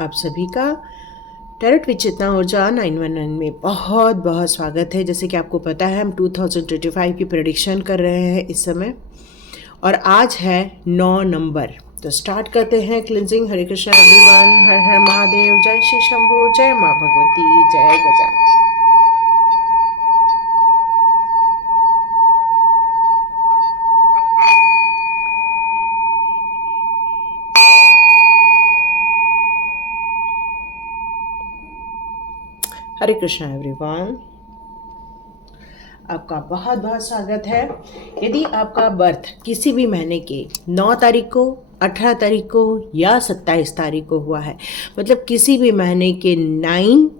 आप सभी का टैरोट विद चेतना ऊर्जा 911 में बहुत बहुत स्वागत है। जैसे कि आपको पता है हम 2025 की प्रेडिक्शन कर रहे हैं इस समय और आज है 9 नंबर। तो स्टार्ट करते हैं क्लिनजिंग। हरे कृष्णा एवरीवन, हर हर महादेव, जय श्री शंभू, जय माँ भगवती, जय गजा। हरे कृष्णा एवरीवन, आपका बहुत बहुत स्वागत है। यदि आपका बर्थ किसी भी महीने के 9 तारीख को, 18 तारीख को या 27 तारीख को हुआ है, मतलब किसी भी महीने के 9,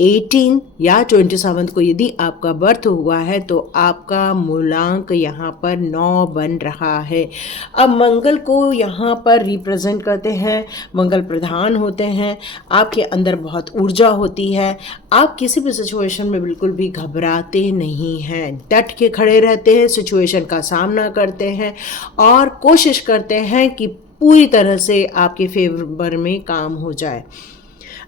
18 या 27 को यदि आपका बर्थ हुआ है तो आपका मूलांक यहाँ पर 9 बन रहा है। अब मंगल को यहाँ पर रिप्रेजेंट करते हैं, मंगल प्रधान होते हैं, आपके अंदर बहुत ऊर्जा होती है, आप किसी भी सिचुएशन में बिल्कुल भी घबराते नहीं हैं, डट के खड़े रहते हैं, सिचुएशन का सामना करते हैं और कोशिश करते हैं कि पूरी तरह से आपके फेवर में काम हो जाए।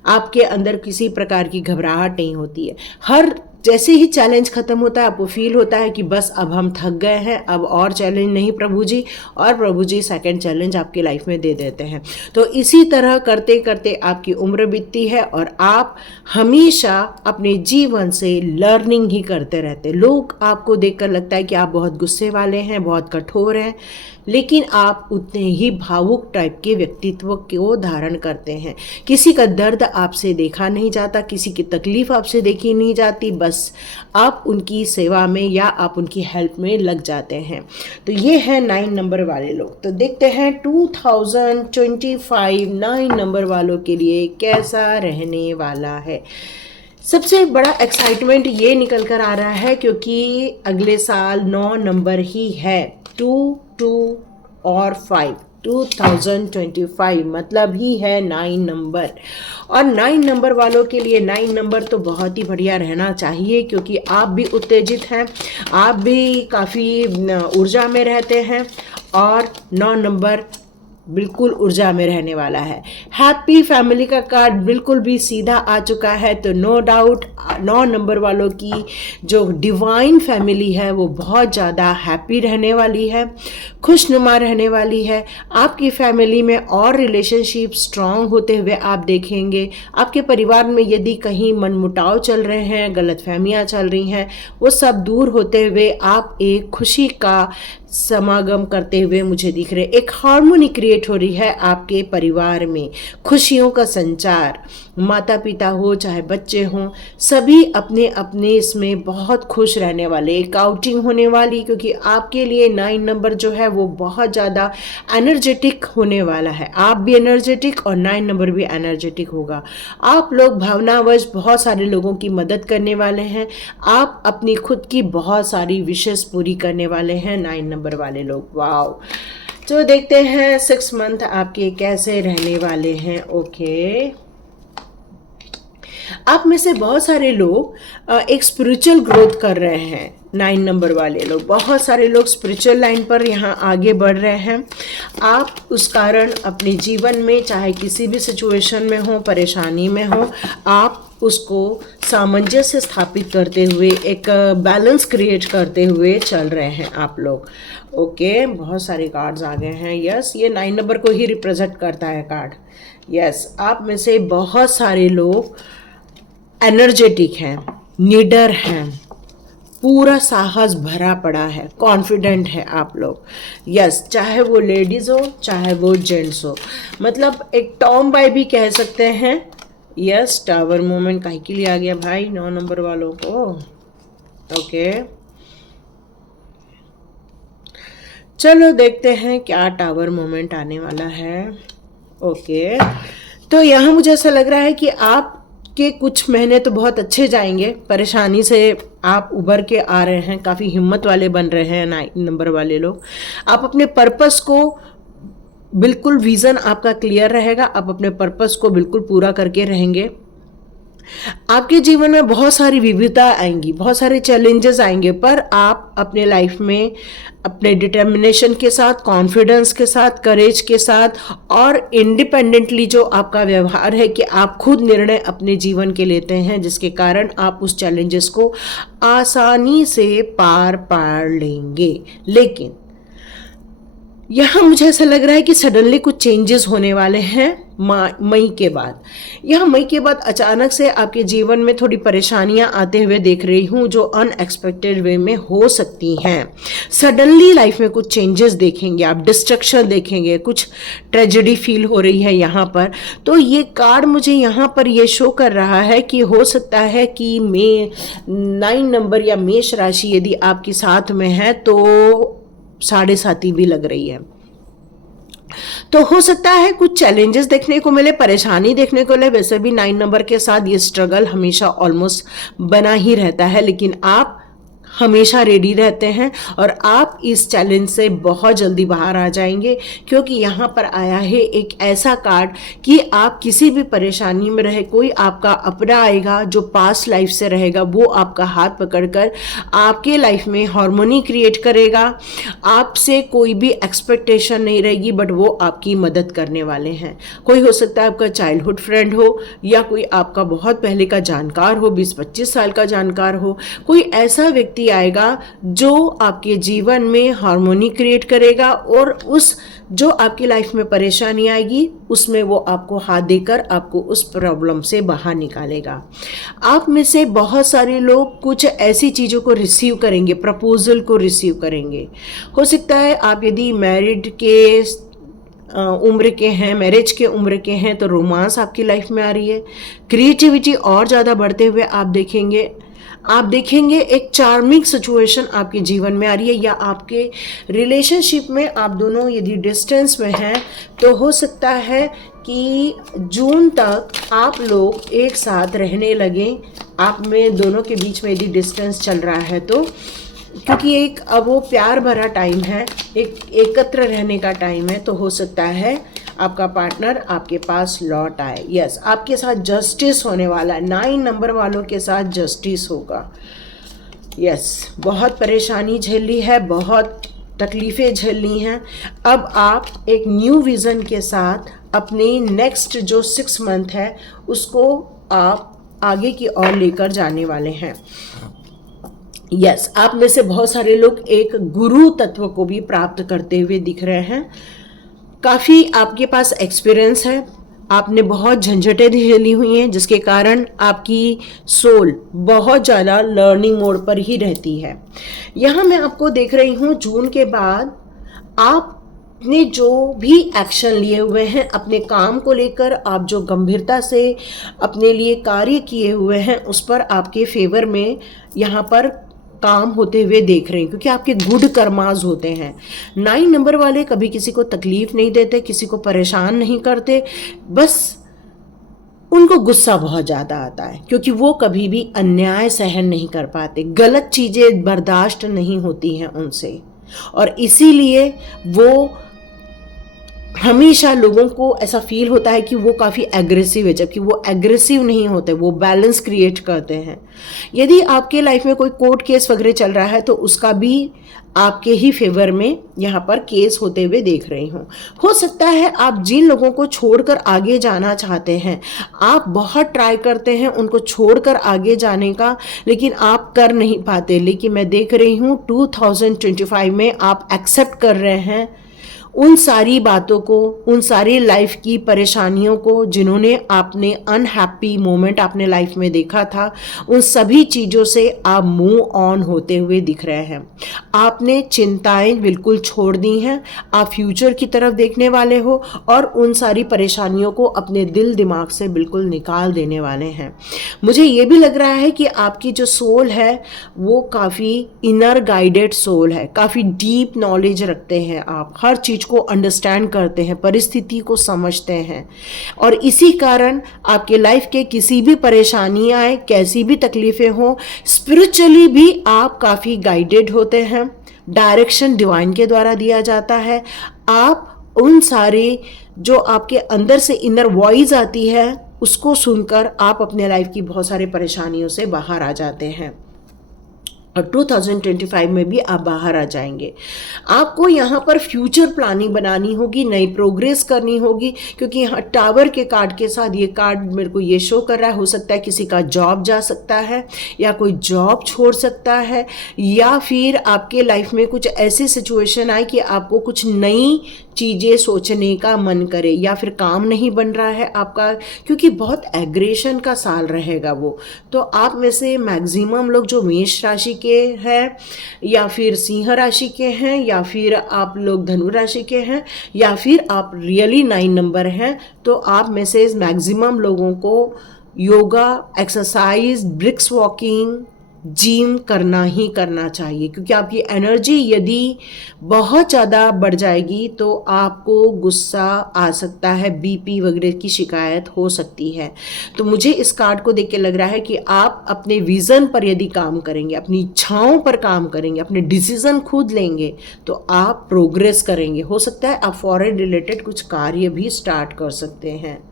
आपके अंदर किसी प्रकार की घबराहट नहीं होती है। हर जैसे ही चैलेंज खत्म होता है आपको फील होता है कि बस अब हम थक गए हैं, अब और चैलेंज नहीं प्रभु जी, और प्रभु जी सेकंड चैलेंज आपकी लाइफ में दे देते हैं। तो इसी तरह करते करते आपकी उम्र बीतती है और आप हमेशा अपने जीवन से लर्निंग ही करते रहते। लोग आपको देखकर लगता है कि आप बहुत गुस्से वाले हैं, बहुत कठोर हैं, लेकिन आप उतने ही भावुक टाइप के व्यक्तित्व को धारण करते हैं। किसी का दर्द आपसे देखा नहीं जाता, किसी की तकलीफ आपसे देखी नहीं जाती, बस आप उनकी सेवा में या आप उनकी हेल्प में लग जाते हैं। तो ये है 9 नंबर वाले लोग। तो देखते हैं 2025 9 नंबर वालों के लिए कैसा रहने वाला है। सबसे बड़ा एक्साइटमेंट ये निकल कर आ रहा है क्योंकि अगले साल 9 नंबर ही है, 2, 2 और 5। 2025 मतलब ही है 9 नंबर। और 9 नंबर वालों के लिए 9 नंबर तो बहुत ही बढ़िया रहना चाहिए क्योंकि आप भी उत्तेजित हैं, आप भी काफ़ी ऊर्जा में रहते हैं और 9 नंबर बिल्कुल ऊर्जा में रहने वाला है। हैप्पी फैमिली का कार्ड बिल्कुल भी सीधा आ चुका है, तो नो डाउट 9 नंबर वालों की जो डिवाइन फैमिली है वो बहुत ज़्यादा हैप्पी रहने वाली है, खुशनुमा रहने वाली है। आपकी फैमिली में और रिलेशनशिप स्ट्रांग होते हुए आप देखेंगे। आपके परिवार में यदि कहीं मनमुटाव चल रहे हैं, गलतफहमियां चल रही हैं, वो सब दूर होते हुए आप एक खुशी का समागम करते हुए मुझे दिख रहे। एक हार्मोनी क्रिएट हो रही है आपके परिवार में, खुशियों का संचार। माता पिता हो चाहे बच्चे हों, सभी अपने अपने इसमें बहुत खुश रहने वाले। एक आउटिंग होने वाली क्योंकि आपके लिए 9 नंबर जो है वो बहुत ज़्यादा एनर्जेटिक होने वाला है। आप भी एनर्जेटिक और 9 नंबर भी एनर्जेटिक होगा। आप लोग भावनावश बहुत सारे लोगों की मदद करने वाले हैं, आप अपनी खुद की बहुत सारी विशेष पूरी करने वाले हैं 9 नंबर वाले लोग। वाओ। तो देखते हैं 6 मंथ आपके कैसे रहने वाले हैं। ओके, आप में से बहुत सारे लोग एक स्पिरिचुअल ग्रोथ कर रहे हैं। 9 नंबर वाले लोग, बहुत सारे लोग स्पिरिचुअल लाइन पर यहाँ आगे बढ़ रहे हैं। आप उस कारण अपने जीवन में चाहे किसी भी सिचुएशन में हो, परेशानी में हो, आप उसको सामंजस्य स्थापित करते हुए एक बैलेंस क्रिएट करते हुए चल रहे हैं आप लोग। ओके, बहुत सारे कार्ड्स आ गए हैं। यस, ये 9 नंबर को ही रिप्रेजेंट करता है कार्ड। यस, आप में से बहुत सारे लोग एनर्जेटिक हैं, निडर हैं, पूरा साहस भरा पड़ा है, कॉन्फिडेंट है आप लोग। यस, चाहे वो लेडीज़ हो चाहे वो जेंट्स हो, मतलब एक टॉम बॉय भी कह सकते हैं। यस, टावर मोमेंट काहे के लिए आ गया भाई 9 नंबर वालों को। ओके, चलो देखते हैं क्या टावर मोमेंट आने वाला है। ओके, तो यहाँ मुझे ऐसा लग रहा है कि आप के कुछ महीने तो बहुत अच्छे जाएंगे, परेशानी से आप उभर के आ रहे हैं, काफ़ी हिम्मत वाले बन रहे हैं 9 नंबर वाले लोग। आप अपने पर्पस को बिल्कुल, विज़न आपका क्लियर रहेगा, आप अपने पर्पस को बिल्कुल पूरा करके रहेंगे। आपके जीवन में बहुत सारी विविधता आएंगी, बहुत सारे चैलेंजेस आएंगे, पर आप अपने लाइफ में अपने डिटर्मिनेशन के साथ, कॉन्फिडेंस के साथ, करेज के साथ और इंडिपेंडेंटली जो आपका व्यवहार है कि आप खुद निर्णय अपने जीवन के लेते हैं, जिसके कारण आप उस चैलेंजेस को आसानी से पार पार लेंगे। लेकिन यहाँ मुझे ऐसा लग रहा है कि सडनली कुछ चेंजेस होने वाले हैं मई के बाद। यहाँ मई के बाद अचानक से आपके जीवन में थोड़ी परेशानियां आते हुए देख रही हूँ, जो अनएक्सपेक्टेड वे में हो सकती हैं। सडनली लाइफ में कुछ चेंजेस देखेंगे आप, डिस्ट्रक्शन देखेंगे, कुछ ट्रेजेडी फील हो रही है यहाँ पर। तो ये कार्ड मुझे यहाँ पर ये शो कर रहा है कि हो सकता है कि 9 नंबर या मेष राशि यदि आपके साथ में है तो 7.5 भी लग रही है, तो हो सकता है कुछ चैलेंजेस देखने को मिले, परेशानी देखने को मिले। वैसे भी 9 नंबर के साथ ये स्ट्रगल हमेशा ऑलमोस्ट बना ही रहता है, लेकिन आप हमेशा रेडी रहते हैं और आप इस चैलेंज से बहुत जल्दी बाहर आ जाएंगे, क्योंकि यहाँ पर आया है एक ऐसा कार्ड कि आप किसी भी परेशानी में रहे, कोई आपका अपना आएगा जो पास्ट लाइफ से रहेगा, वो आपका हाथ पकड़कर आपके लाइफ में हार्मोनी क्रिएट करेगा। आपसे कोई भी एक्सपेक्टेशन नहीं रहेगी, बट वो आपकी मदद करने वाले हैं। कोई हो सकता है आपका चाइल्डहुड फ्रेंड हो, या कोई आपका बहुत पहले का जानकार हो, 20-25 साल का जानकार हो। कोई ऐसा व्यक्ति आएगा जो आपके जीवन में हार्मोनी क्रिएट करेगा और उस जो आपकी लाइफ में परेशानी आएगी उसमें वो आपको हाथ देकर आपको उस प्रॉब्लम से बाहर निकालेगा। आप में से बहुत सारे लोग कुछ ऐसी चीज़ों को रिसीव करेंगे, प्रपोजल को रिसीव करेंगे। हो सकता है आप यदि मैरिड के उम्र के हैं, मैरिज के उम्र के हैं, तो रोमांस आपकी लाइफ में आ रही है। क्रिएटिविटी और ज़्यादा बढ़ते हुए आप देखेंगे एक चार्मिंग सिचुएशन आपके जीवन में आ रही है, या आपके रिलेशनशिप में आप दोनों यदि डिस्टेंस में हैं तो हो सकता है कि जून तक आप लोग एक साथ रहने लगें। आप में दोनों के बीच में यदि डिस्टेंस चल रहा है तो, क्योंकि एक अब वो प्यार भरा टाइम है, एक एकत्र रहने का टाइम है, तो हो सकता है आपका पार्टनर आपके पास लौट आए। यस, आपके साथ जस्टिस होने वाला है। 9 नंबर वालों के साथ जस्टिस होगा। यस, बहुत परेशानी झेली है, बहुत तकलीफ़ें झेलनी हैं। अब आप एक न्यू विज़न के साथ अपनी नेक्स्ट जो 6 मंथ है उसको आप आगे की ओर लेकर जाने वाले हैं। यस, आप में से बहुत सारे लोग एक गुरु तत्व को भी प्राप्त करते हुए दिख रहे हैं। काफ़ी आपके पास एक्सपीरियंस है, आपने बहुत झंझटें झेली हुई हैं, जिसके कारण आपकी सोल बहुत ज़्यादा लर्निंग मोड पर ही रहती है। यहाँ मैं आपको देख रही हूँ जून के बाद आपने जो भी एक्शन लिए हुए हैं अपने काम को लेकर, आप जो गंभीरता से अपने लिए कार्य किए हुए हैं उस पर आपके फेवर में यहाँ पर काम होते हुए देख रहे हैं, क्योंकि आपके गुड कर्माज होते हैं। 9 नंबर वाले कभी किसी को तकलीफ नहीं देते, किसी को परेशान नहीं करते, बस उनको गुस्सा बहुत ज़्यादा आता है, क्योंकि वो कभी भी अन्याय सहन नहीं कर पाते, गलत चीज़ें बर्दाश्त नहीं होती हैं उनसे, और इसीलिए वो हमेशा लोगों को ऐसा फील होता है कि वो काफ़ी एग्रेसिव है, जबकि वो एग्रेसिव नहीं होते, वो बैलेंस क्रिएट करते हैं। यदि आपके लाइफ में कोई कोर्ट केस वगैरह चल रहा है तो उसका भी आपके ही फेवर में यहाँ पर केस होते हुए देख रही हूँ। हो सकता है आप जिन लोगों को छोड़कर आगे जाना चाहते हैं, आप बहुत ट्राई करते हैं उनको छोड़कर आगे जाने का, लेकिन आप कर नहीं पाते। लेकिन मैं देख रही हूँ 2025 में आप एक्सेप्ट कर रहे हैं उन सारी बातों को, उन सारी लाइफ की परेशानियों को, जिन्होंने आपने अनहैप्पी मोमेंट आपने लाइफ में देखा था, उन सभी चीज़ों से आप मूव ऑन होते हुए दिख रहे हैं। आपने चिंताएं बिल्कुल छोड़ दी हैं, आप फ्यूचर की तरफ देखने वाले हो और उन सारी परेशानियों को अपने दिल दिमाग से बिल्कुल निकाल देने वाले हैं। मुझे ये भी लग रहा है कि आपकी जो सोल है वो काफ़ी इनर गाइडेड सोल है, काफ़ी डीप नॉलेज रखते हैं, आप हर चीज़ को अंडरस्टैंड करते हैं, परिस्थिति को समझते हैं, और इसी कारण आपके लाइफ के किसी भी परेशानी आए, कैसी भी तकलीफें हो, स्पिरिचुअली भी आप काफ़ी गाइडेड होते हैं, डायरेक्शन डिवाइन के द्वारा दिया जाता है। आप उन सारे जो आपके अंदर से इनर वॉइस आती है उसको सुनकर आप अपने लाइफ की बहुत सारी परेशानियों से बाहर आ जाते हैं और 2025 में भी आप बाहर आ जाएंगे। आपको यहाँ पर फ्यूचर प्लानिंग बनानी होगी, नई प्रोग्रेस करनी होगी, क्योंकि यहाँ टावर के कार्ड के साथ ये कार्ड मेरे को ये शो कर रहा है, हो सकता है किसी का जॉब जा सकता है या कोई जॉब छोड़ सकता है, या फिर आपके लाइफ में कुछ ऐसी सिचुएशन आए कि आपको कुछ नई चीज़ें सोचने का मन करे, या फिर काम नहीं बन रहा है आपका, क्योंकि बहुत एग्रेशन का साल रहेगा वो। तो आप में से मैक्सिमम लोग जो मेष राशि के हैं, या फिर सिंह राशि के हैं, या फिर आप लोग धनु राशि के हैं, या फिर आप रियली 9 नंबर हैं, तो आप में से मैक्सिमम लोगों को yoga, exercise, brisk walking, gym करना ही करना चाहिए, क्योंकि आपकी एनर्जी यदि बहुत ज़्यादा बढ़ जाएगी तो आपको गुस्सा आ सकता है, बीपी वगैरह की शिकायत हो सकती है। तो मुझे इस कार्ड को देख के लग रहा है कि आप अपने विज़न पर यदि काम करेंगे, अपनी इच्छाओं पर काम करेंगे, अपने डिसीज़न खुद लेंगे, तो आप प्रोग्रेस करेंगे। हो सकता है आप फॉरेन रिलेटेड कुछ कार्य भी स्टार्ट कर सकते हैं।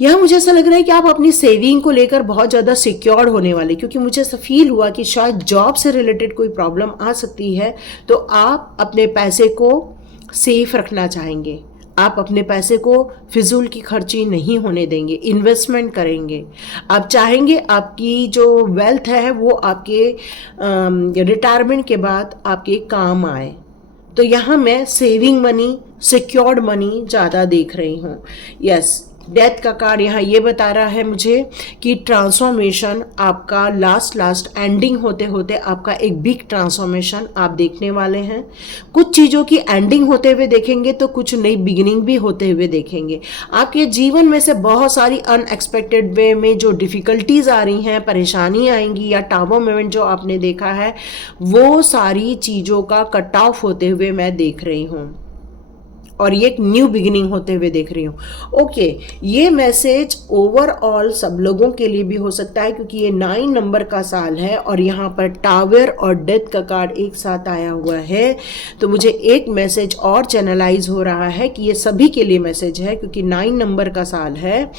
यह मुझे ऐसा लग रहा है कि आप अपनी सेविंग को लेकर बहुत ज़्यादा सिक्योर्ड होने वाले, क्योंकि मुझे ऐसा फील हुआ कि शायद जॉब से रिलेटेड कोई प्रॉब्लम आ सकती है, तो आप अपने पैसे को सेफ रखना चाहेंगे। आप अपने पैसे को फिजूल की खर्ची नहीं होने देंगे, इन्वेस्टमेंट करेंगे। आप चाहेंगे आपकी जो वेल्थ है वो आपके रिटायरमेंट के बाद आपके काम आए। तो यहाँ मैं सेविंग मनी, सिक्योर्ड मनी ज़्यादा देख रही हूँ। यस, डेथ का कार्ड यहाँ ये बता रहा है मुझे कि ट्रांसफॉर्मेशन आपका लास्ट एंडिंग होते होते आपका एक बिग ट्रांसफॉर्मेशन आप देखने वाले हैं। कुछ चीज़ों की एंडिंग होते हुए देखेंगे तो कुछ नई बिगिनिंग भी होते हुए देखेंगे। आपके जीवन में से बहुत सारी अनएक्सपेक्टेड वे में जो डिफ़िकल्टीज आ रही हैं, परेशानी आएंगी, या टावर मोमेंट जो आपने देखा है, वो सारी चीज़ों का कट ऑफ होते हुए मैं देख रही हूँ और ये एक न्यू बिगिनिंग होते हुए देख रही हूँ। ओके, ये मैसेज ओवरऑल सब लोगों के लिए भी हो सकता है, क्योंकि ये 9 नंबर का साल है और यहाँ पर टावर और डेथ का कार्ड एक साथ आया हुआ है। तो मुझे एक मैसेज और चैनलाइज हो रहा है कि ये सभी के लिए मैसेज है, क्योंकि 9 नंबर का साल है।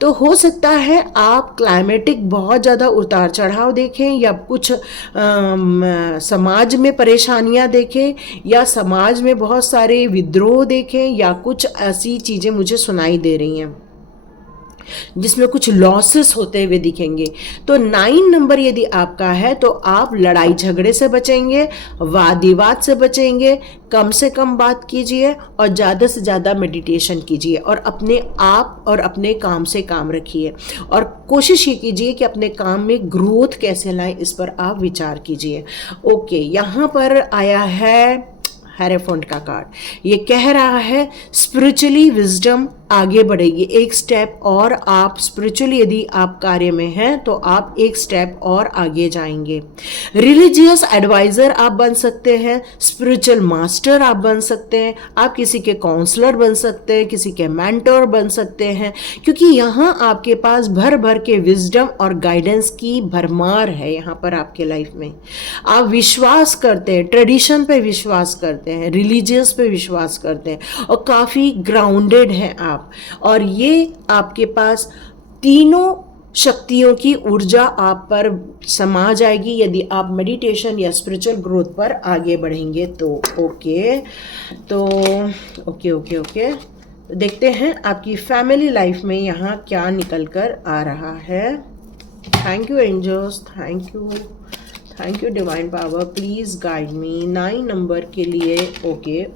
तो हो सकता है आप क्लाइमेटिक बहुत ज़्यादा उतार चढ़ाव देखें, या कुछ समाज में परेशानियाँ देखें, या समाज में बहुत सारे विद्रोह देखें, या कुछ ऐसी चीज़ें मुझे सुनाई दे रही हैं जिसमें कुछ लॉसेस होते हुए दिखेंगे। तो 9 नंबर यदि आपका है तो आप लड़ाई झगड़े से बचेंगे, वाद विवाद से बचेंगे, कम से कम बात कीजिए और ज़्यादा से ज़्यादा मेडिटेशन कीजिए, और अपने आप और अपने काम से काम रखिए, और कोशिश ये कीजिए कि अपने काम में ग्रोथ कैसे लाएं, इस पर आप विचार कीजिए। ओके, यहाँ पर आया है हेरेफोंट का कार्ड। ये कह रहा है स्पिरिचुअली विजडम आगे बढ़ेगी, एक स्टेप और आप स्पिरिचुअली यदि आप कार्य में हैं तो आप एक स्टेप और आगे जाएंगे। रिलीजियस एडवाइज़र आप बन सकते हैं, स्पिरिचुअल मास्टर आप बन सकते हैं, आप किसी के काउंसलर बन सकते हैं, किसी के मेंटर बन सकते हैं, क्योंकि यहाँ आपके पास भर भर के विजडम और गाइडेंस की भरमार है। यहाँ पर आपके लाइफ में आप विश्वास करते हैं, ट्रेडिशन पे विश्वास करते हैं, रिलीजियस पे विश्वास करते हैं, और काफ़ी ग्राउंडेड हैं आप। और ये आपके पास तीनों शक्तियों की ऊर्जा आप पर समा जाएगी यदि आप मेडिटेशन या स्पिरिचुअल ग्रोथ पर आगे बढ़ेंगे तो। ओके, तो ओके देखते हैं आपकी फैमिली लाइफ में यहाँ क्या निकल कर आ रहा है। Thank you angels, thank you divine power, please guide me 9 number के लिए। ओके,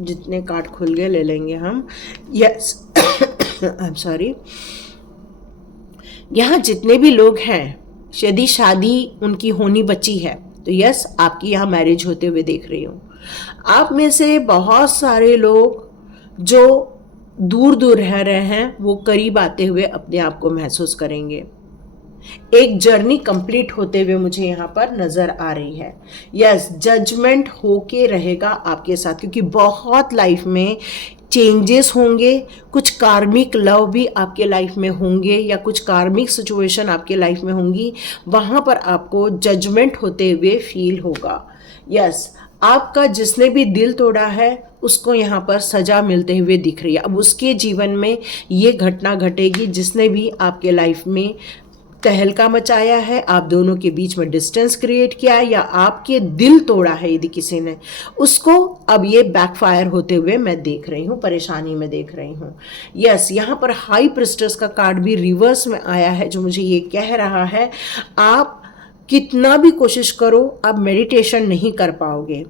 जितने कार्ड खुल गए ले लेंगे हम। Yes, I am sorry. यहाँ जितने भी लोग हैं, यदि शादी उनकी होनी बची है तो यस, आपकी यहाँ मैरिज होते हुए देख रही हूँ। आप में से बहुत सारे लोग जो दूर दूर रह रहे हैं वो करीब आते हुए अपने आप को महसूस करेंगे। एक जर्नी कंप्लीट होते हुए मुझे यहाँ पर नजर आ रही है। यस, जजमेंट होके रहेगा आपके साथ, क्योंकि बहुत लाइफ में चेंजेस होंगे, कुछ कार्मिक लव भी आपके लाइफ में होंगे, या कुछ कार्मिक सिचुएशन आपके लाइफ में होंगी, वहाँ पर आपको जजमेंट होते हुए फील होगा। यस, आपका जिसने भी दिल तोड़ा है उसको यहाँ पर सजा मिलते हुए दिख रही है। अब उसके जीवन में ये घटना घटेगी जिसने भी आपके लाइफ में तहलका मचाया है, आप दोनों के बीच में डिस्टेंस क्रिएट किया है या आपके दिल तोड़ा है यदि किसी ने, उसको अब ये बैकफायर होते हुए मैं देख रही हूँ, परेशानी में देख रही हूँ। यस, यहाँ पर हाई प्रिस्टेस का कार्ड भी रिवर्स में आया है जो मुझे ये कह रहा है आप कितना भी कोशिश करो आप मेडिटेशन नहीं कर पाओगे।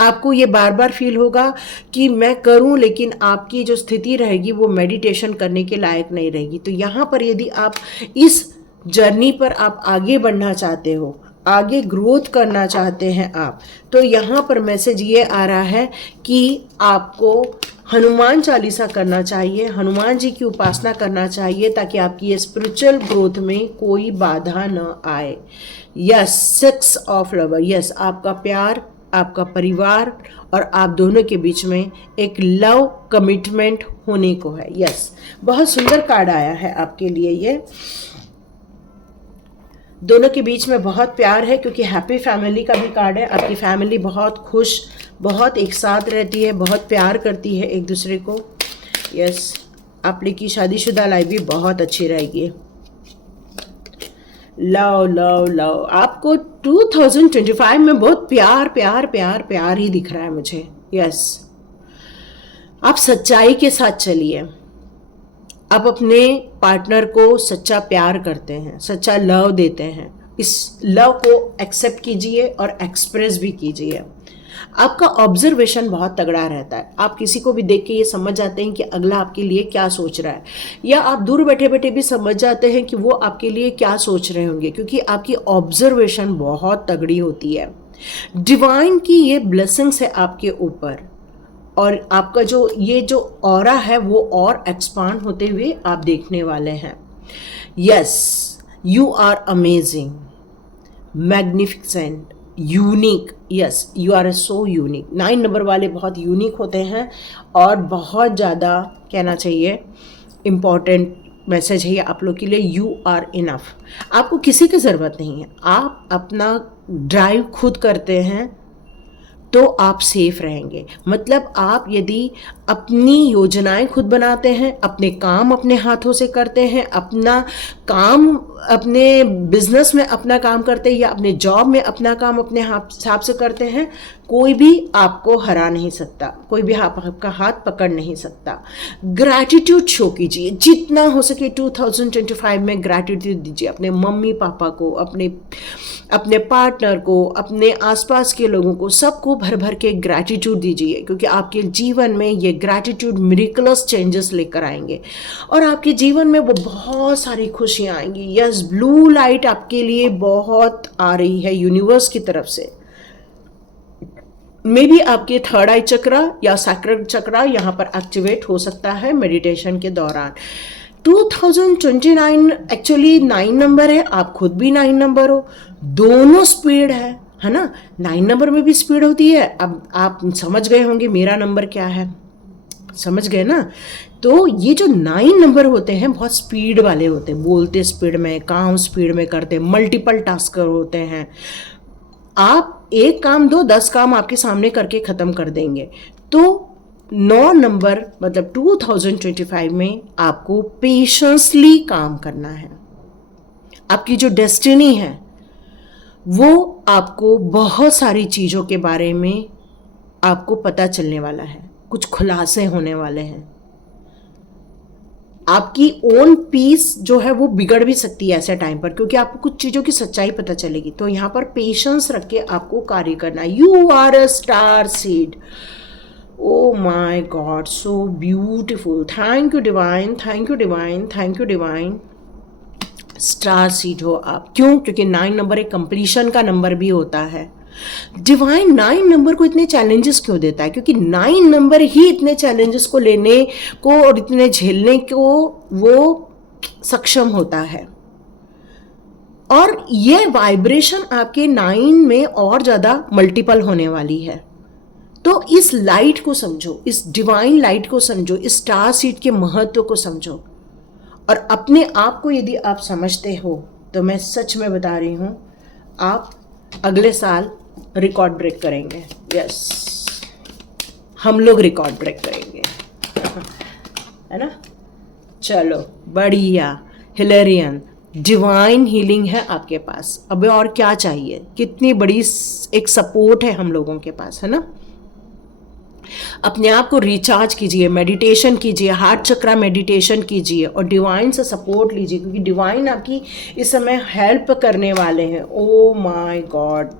आपको ये बार बार फील होगा कि मैं करूं, लेकिन आपकी जो स्थिति रहेगी वो मेडिटेशन करने के लायक नहीं रहेगी। तो यहाँ पर यदि आप इस जर्नी पर आप आगे बढ़ना चाहते हो, आगे ग्रोथ करना चाहते हैं आप, तो यहाँ पर मैसेज ये आ रहा है कि आपको हनुमान चालीसा करना चाहिए, हनुमान जी की उपासना करना चाहिए ताकि आपकी ये स्पिरिचुअल ग्रोथ में कोई बाधा न आए। यस, 6 ऑफ लवर, यस, आपका प्यार, आपका परिवार और आप दोनों के बीच में एक लव कमिटमेंट होने को है। यस, बहुत सुंदर कार्ड आया है आपके लिए। ये दोनों के बीच में बहुत प्यार है क्योंकि हैप्पी फैमिली का भी कार्ड है। आपकी फैमिली बहुत खुश, बहुत एक साथ रहती है, बहुत प्यार करती है एक दूसरे को। यस, आपकी शादीशुदा लाइफ भी बहुत अच्छी रहेगी। लव लव लव, आपको 2025 में बहुत प्यार प्यार प्यार प्यार ही दिख रहा है मुझे। यस, आप सच्चाई के साथ चलिए, आप अपने पार्टनर को सच्चा प्यार करते हैं, सच्चा लव देते हैं, इस लव को एक्सेप्ट कीजिए और एक्सप्रेस भी कीजिए। आपका ऑब्जर्वेशन बहुत तगड़ा रहता है, आप किसी को भी देख के ये समझ जाते हैं कि अगला आपके लिए क्या सोच रहा है, या आप दूर बैठे बैठे भी समझ जाते हैं कि वो आपके लिए क्या सोच रहे होंगे, क्योंकि आपकी ऑब्जर्वेशन बहुत तगड़ी होती है। डिवाइन की ये ब्लेसिंग्स है आपके ऊपर, और आपका जो ऑरा है वो और एक्सपांड होते हुए आप देखने वाले हैं। Yes, you are amazing, magnificent, unique. Yes, you are so unique. 9 number वाले बहुत यूनिक होते हैं और बहुत ज़्यादा कहना चाहिए इम्पॉर्टेंट मैसेज है ये आप लोग के लिए। यू आर इनफ, आपको किसी की ज़रूरत नहीं है, आप अपना ड्राइव खुद करते हैं तो आप सेफ रहेंगे। मतलब आप यदि अपनी योजनाएं खुद बनाते हैं, अपने काम अपने हाथों से करते हैं, अपना काम अपने बिजनेस में अपना काम करते हैं या अपने जॉब में अपना काम अपने हिसाब से करते हैं, कोई भी आपको हरा नहीं सकता, कोई भी आपका हाथ पकड़ नहीं सकता। ग्रैटिट्यूड शो कीजिए जितना हो सके। 2025 में ग्रैटिट्यूड दीजिए अपने मम्मी पापा को, अपने पार्टनर को, अपने आसपास के लोगों को, सबको भर भर के ग्रैटिट्यूड दीजिए, क्योंकि आपके जीवन में ये ग्रैटिट्यूड मिरेकलस चेंजेस लेकर आएंगे और आपके जीवन में वो बहुत सारी खुशियाँ आएंगी। यस, ब्लू लाइट आपके लिए बहुत आ रही है यूनिवर्स की तरफ से। मे बी आपके थर्ड आई चक्रा या सैक्रल चक्रा यहाँ पर एक्टिवेट हो सकता है मेडिटेशन के दौरान। 2029 एक्चुअली 9 नंबर है, आप खुद भी 9 नंबर हो, दोनों स्पीड है ना। 9 नंबर में भी स्पीड होती है। अब आप समझ गए होंगे मेरा नंबर क्या है, समझ गए ना। तो ये जो 9 नंबर होते हैं बहुत स्पीड वाले होते हैं, बोलते स्पीड में, काम स्पीड में करते हैं, मल्टीपल टास्कर होते हैं। आप एक काम 10 काम आपके सामने करके ख़त्म कर देंगे। तो 9 नंबर मतलब 2025 में आपको पेशेंसली काम करना है। आपकी जो डेस्टिनी है वो आपको बहुत सारी चीज़ों के बारे में आपको पता चलने वाला है, कुछ खुलासे होने वाले हैं। आपकी ओन पीस जो है वो बिगड़ भी सकती है ऐसे टाइम पर, क्योंकि आपको कुछ चीज़ों की सच्चाई पता चलेगी। तो यहाँ पर पेशेंस रख के आपको कार्य करना है। You are a star seed. Oh my God, so beautiful. Thank you divine, thank you divine, thank you divine. Star seed हो आप। क्यों? क्योंकि 9 नंबर एक कंप्लीशन का नंबर भी होता है। डिवाइन 9 नंबर को इतने चैलेंजेस क्यों देता है? क्योंकि 9 नंबर ही इतने चैलेंजेस को लेने को और इतने झेलने को वो सक्षम होता है। और ये वाइब्रेशन आपके 9 में और ज़्यादा मल्टीपल होने वाली है। तो इस लाइट को समझो, इस डिवाइन लाइट को समझो, इस स्टार सीड के महत्व को समझो। और अपने आप को यदि आप समझते हो तो मैं सच में बता रही हूँ, आप अगले साल रिकॉर्ड ब्रेक करेंगे। यस, हम लोग रिकॉर्ड ब्रेक करेंगे, है ना। चलो बढ़िया, हिलेरियन, डिवाइन हीलिंग है आपके पास। अब और क्या चाहिए, कितनी बड़ी एक सपोर्ट है हम लोगों के पास, है ना। अपने आप को रिचार्ज कीजिए, मेडिटेशन कीजिए, हार्ट चक्रा मेडिटेशन कीजिए और डिवाइन से सपोर्ट लीजिए, क्योंकि डिवाइन आपकी इस समय हेल्प करने वाले हैं। ओ my God,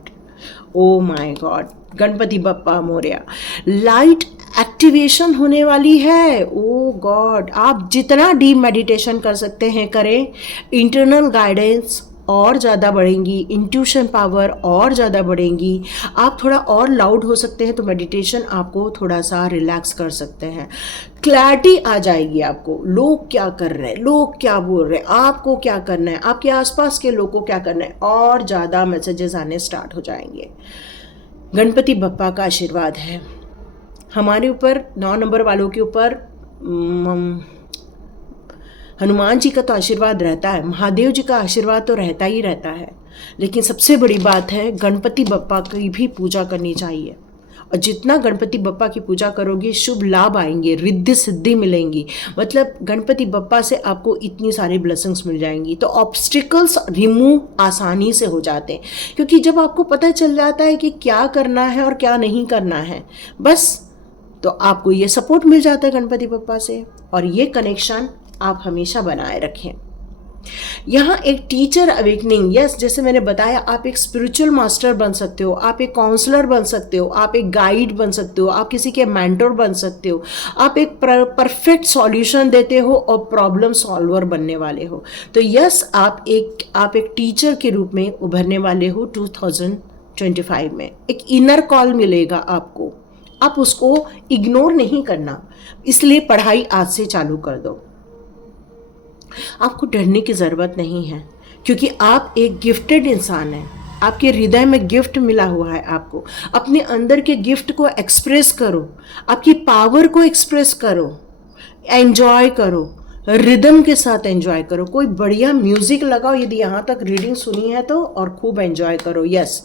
O my God, Ganpati Bappa Morya. Light activation होने वाली है। ओ गॉड, आप जितना डीप मेडिटेशन कर सकते हैं करें। इंटरनल गाइडेंस और ज़्यादा बढ़ेंगी, इंट्यूशन पावर और ज़्यादा बढ़ेंगी। आप थोड़ा और लाउड हो सकते हैं तो मेडिटेशन आपको थोड़ा सा रिलैक्स कर सकते हैं। क्लैरिटी आ जाएगी आपको, लोग क्या कर रहे हैं, लोग क्या बोल रहे हैं, आपको क्या करना है, आपके आसपास के लोग को क्या करना है, और ज़्यादा मैसेजेस आने स्टार्ट हो जाएंगे। गणपति बप्पा का आशीर्वाद है हमारे ऊपर, 9 नंबर वालों के ऊपर। हनुमान जी का तो आशीर्वाद रहता है, महादेव जी का आशीर्वाद तो रहता ही रहता है, लेकिन सबसे बड़ी बात है गणपति बप्पा की भी पूजा करनी चाहिए। और जितना गणपति बप्पा की पूजा करोगे शुभ लाभ आएंगे, रिद्धि सिद्धि मिलेंगी। मतलब गणपति बप्पा से आपको इतनी सारी ब्लेसिंग्स मिल जाएंगी। तो ऑब्स्टिकल्स रिमूव आसानी से हो जाते हैं, क्योंकि जब आपको पता चल जाता है कि क्या करना है और क्या नहीं करना है, बस तो आपको ये सपोर्ट मिल जाता है गणपति बप्पा से। और ये कनेक्शन आप हमेशा बनाए रखें। यहाँ एक टीचर अवेकनिंग, यस, जैसे मैंने बताया, आप एक स्पिरिचुअल मास्टर बन सकते हो, आप एक काउंसलर बन सकते हो, आप एक गाइड बन सकते हो, आप किसी के मेंटोर बन सकते हो, आप एक परफेक्ट सॉल्यूशन देते हो और प्रॉब्लम सॉल्वर बनने वाले हो। तो यस, आप एक टीचर के रूप में उभरने वाले हो 2025 में। एक इनर कॉल मिलेगा आपको, आप उसको इग्नोर नहीं करना, इसलिए पढ़ाई आज से चालू कर दो। आपको डरने की ज़रूरत नहीं है, क्योंकि आप एक गिफ्टेड इंसान हैं। आपके हृदय में गिफ्ट मिला हुआ है आपको। अपने अंदर के गिफ्ट को एक्सप्रेस करो, आपकी पावर को एक्सप्रेस करो, एंजॉय करो, रिदम के साथ एंजॉय करो। कोई बढ़िया म्यूजिक लगाओ यदि यहाँ तक रीडिंग सुनी है तो, और खूब एंजॉय करो। यस,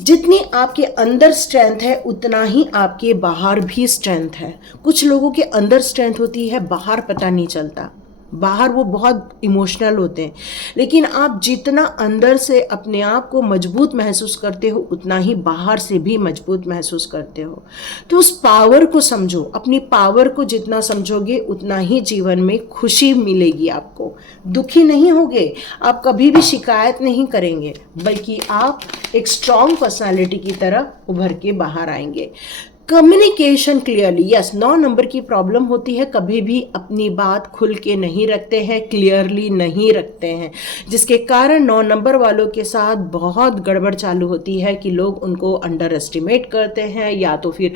जितनी आपके अंदर स्ट्रेंथ है उतना ही आपके बाहर भी स्ट्रेंथ है। कुछ लोगों के अंदर स्ट्रेंथ होती है, बाहर पता नहीं चलता, बाहर वो बहुत इमोशनल होते हैं, लेकिन आप जितना अंदर से अपने आप को मजबूत महसूस करते हो उतना ही बाहर से भी मजबूत महसूस करते हो। तो उस पावर को समझो, अपनी पावर को जितना समझोगे उतना ही जीवन में खुशी मिलेगी आपको। दुखी नहीं होगे, आप कभी भी शिकायत नहीं करेंगे, बल्कि आप एक स्ट्रॉन्ग पर्सनालिटी की तरह उभर के बाहर आएंगे। कम्युनिकेशन क्लियरली, यस, 9 नंबर की प्रॉब्लम होती है, कभी भी अपनी बात खुल के नहीं रखते हैं, क्लियरली नहीं रखते हैं, जिसके कारण 9 नंबर वालों के साथ बहुत गड़बड़ चालू होती है कि लोग उनको अंडर एस्टिमेट करते हैं, या तो फिर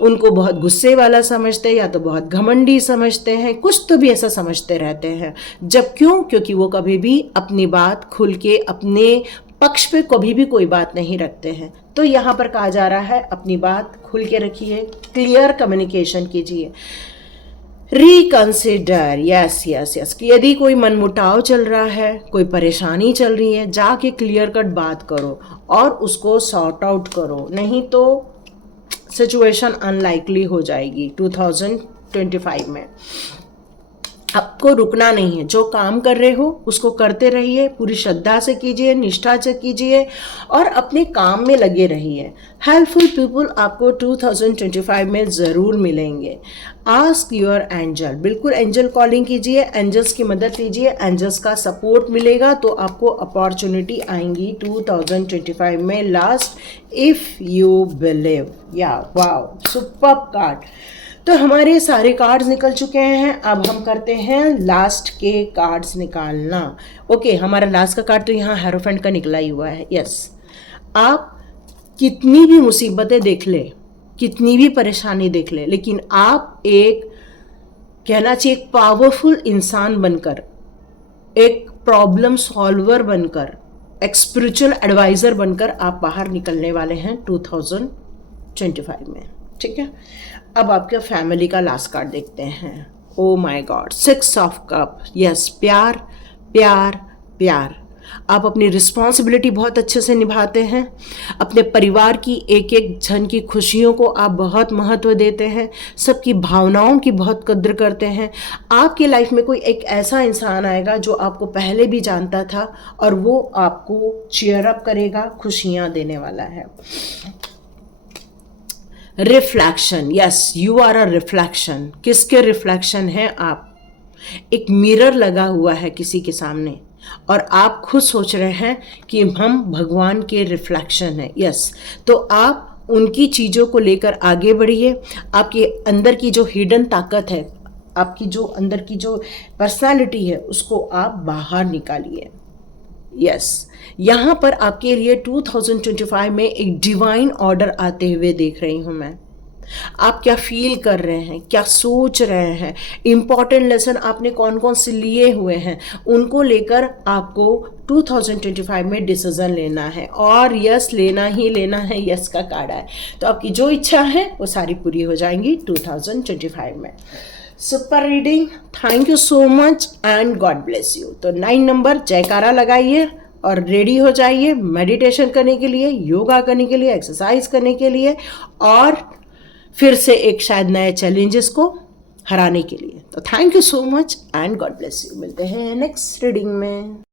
उनको बहुत गुस्से वाला समझते हैं, या तो बहुत घमंडी समझते हैं, कुछ तो भी ऐसा समझते रहते हैं। जब क्योंकि वो कभी भी अपनी बात खुल के अपने पक्ष पे कभी भी कोई बात नहीं रखते हैं। तो यहाँ पर कहा जा रहा है अपनी बात खुल के रखिए, क्लियर कम्युनिकेशन कीजिए, रिकंसिडर, यस यस यस, यदि कोई मनमुटाव चल रहा है, कोई परेशानी चल रही है, जाके क्लियर कट बात करो और उसको सॉर्ट आउट करो, नहीं तो सिचुएशन अनलाइकली हो जाएगी 2025 में। आपको रुकना नहीं है, जो काम कर रहे हो उसको करते रहिए, पूरी श्रद्धा से कीजिए, निष्ठा से कीजिए और अपने काम में लगे रहिए। हेल्पफुल पीपल आपको 2025 में ज़रूर मिलेंगे। आस्क योर एंजल, बिल्कुल एंजल कॉलिंग कीजिए, एंजल्स की मदद लीजिए, एंजल्स का सपोर्ट मिलेगा तो आपको अपॉर्चुनिटी आएंगी 2025 में। लास्ट, इफ़ यू बिलीव, या वाओ, सुपर्ब कार्ड। तो हमारे सारे कार्ड्स निकल चुके हैं, अब हम करते हैं लास्ट के कार्ड्स निकालना। ओके, हमारा लास्ट का कार्ड तो यहाँ हेरोफेंट का निकला ही हुआ है। यस, आप कितनी भी मुसीबतें देख ले, कितनी भी परेशानी देख ले, लेकिन आप एक, कहना चाहिए, एक पावरफुल इंसान बनकर, एक प्रॉब्लम सॉल्वर बनकर, एक स्पिरिचुअल एडवाइज़र बनकर आप बाहर निकलने वाले हैं 2025 में। ठीक है, अब आपके फैमिली का लास्ट कार्ड देखते हैं। ओ my God, 6 of cup, yes, प्यार प्यार प्यार। आप अपनी रिस्पॉन्सिबिलिटी बहुत अच्छे से निभाते हैं, अपने परिवार की एक एक जन की खुशियों को आप बहुत महत्व देते हैं, सबकी भावनाओं की बहुत कद्र करते हैं। आपकी लाइफ में कोई एक ऐसा इंसान आएगा जो आपको पहले भी जानता था और वो आपको चीयर अप करेगा, खुशियाँ देने वाला है। Reflection, yes, you are a reflection. किसके रिफ्लेक्शन है आप? एक मिरर लगा हुआ है किसी के सामने और आप खुद सोच रहे हैं कि हम भगवान के रिफ्लेक्शन हैं। यस, तो आप उनकी चीज़ों को लेकर आगे बढ़िए। आपके अंदर की जो हिडन ताकत है, आपकी जो अंदर की जो पर्सनालिटी है, उसको आप बाहर निकालिए। यस, यहाँ पर आपके लिए 2025 में एक डिवाइन ऑर्डर आते हुए देख रही हूँ मैं। आप क्या फील कर रहे हैं, क्या सोच रहे हैं, इम्पॉर्टेंट लेसन आपने कौन कौन से लिए हुए हैं, उनको लेकर आपको 2025 में डिसीजन लेना है। और यस, लेना ही लेना है, यस का कार्ड है। तो आपकी जो इच्छा है वो सारी पूरी हो जाएंगी 2025 में। Super reading, thank you so much and God bless you. तो 9 नंबर जयकारा लगाइए और रेडी हो जाइए मेडिटेशन करने के लिए, योगा करने के लिए, एक्सरसाइज करने के लिए और फिर से एक शायद नए चैलेंजेस को हराने के लिए। तो thank you so much and God bless you. मिलते हैं नेक्स्ट रीडिंग में।